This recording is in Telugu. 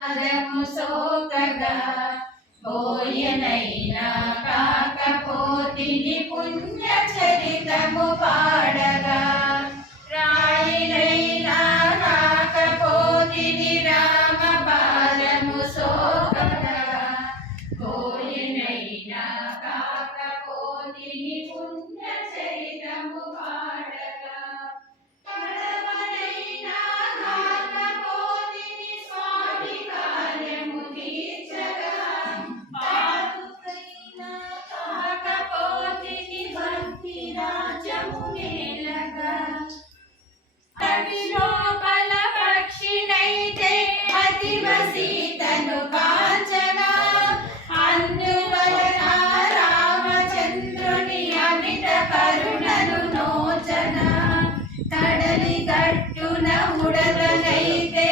అదము సోకగా పోయనైనా కాకపోతిని పుణ్య చరితము పాడగా రాయినైనా కాకపోతిని రామ పాదము సోకగా పోయనైనా కాకపోతిని పుణ్య చరితము పాడగా లోపల పక్షినైతే అతివసీతను కాంచన అందువలన రామచంద్రుని అమిత కరుణను నోచన కడలి గట్టున ఉడతనైతే